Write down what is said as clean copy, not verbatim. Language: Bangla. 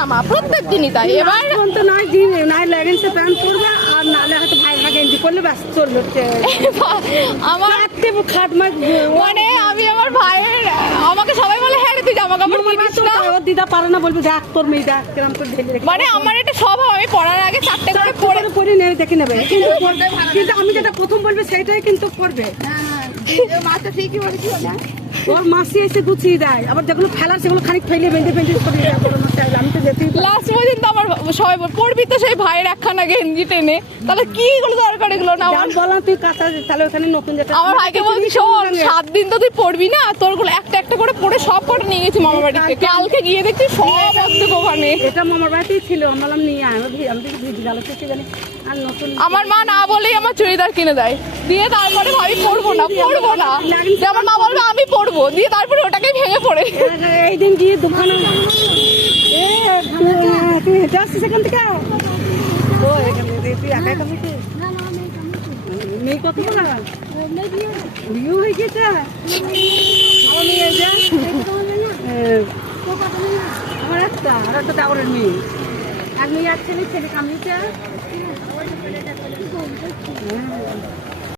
জামা প্রত্যেক দিনই তাই। এবার তো নয় দিন নয় লেগিংসে প্যান্ট পরবে আর নাহলে হয়তো ভাই গেঞ্জি করলে ব্যাস চললো। আমার খাট মাছ মানে আমি আমার ভাইয়ের, আমাকে সবাই বলে হ্যাঁ রে তুই জামা কাপড় কিনিস না, ওর দিদা পারে না, বলবে দেখ তোর মেয়ে দেখ কিরম করে ঢেলে রেখে। মানে আমার এটা স্বভাব, আমি পড়ার আগে 4টে করে পরে পরে নেবে দেখে নেবে, কিন্তু আমি যেটা প্রথম বলবে সেটাই কিন্তু করবে। মাথা ঠিকই বলেছি না, ওর মাসি এসে গুছিয়ে দেয়, আবার যেগুলো ফেলার সেগুলো খানিক ফেলে বেঁধে বেঁধে সরিয়ে দেয়। আমি তো যেতেই লাস্ট পর্যন্ত আমার সবাই পড়বি তো সেই ভাইয়ের একখানা গেঞ্জি টেনে, তাহলে কি এগুলো দরকার এগুলো না আমার। বললাম তুই কাঁচা তাহলে ওখানে নতুন যেটা আমার ভাইকে বলছি শোন 7 দিন তো তুই পড়বি না, তোরগুলো একটা একটা করে পড়ে সব কটা নিয়ে গেছি মামার বাড়িতে, কালকে গিয়ে দেখছি সব অর্ধেক ওখানে। এটা মামার বাড়িতেই ছিল, আমি বললাম নিয়ে আয়, আমি তো ভিজি গেল কিছু জানি। আর নতুন আমার মা না বলেই আমার চুড়িদার কিনে দেয়, দিয়ে তারপরে ভাবি পড়বো না যে আমার মা বলবে আমি পড়বো, দিয়ে তারপরে ওটাকে ভেঙে পড়ে। এই দিন গিয়ে দোকানে তুই হেঁটে আসছিস এখান থেকে? ও এখানে তুই একাই খাবি? মেয়ে কত বলা বিয়ে হয়ে গেছে? আমার একটা আর একটা দাবরের মেয়ে, আর মেয়ে আর ছেলে ছেলে কামিয়েছে।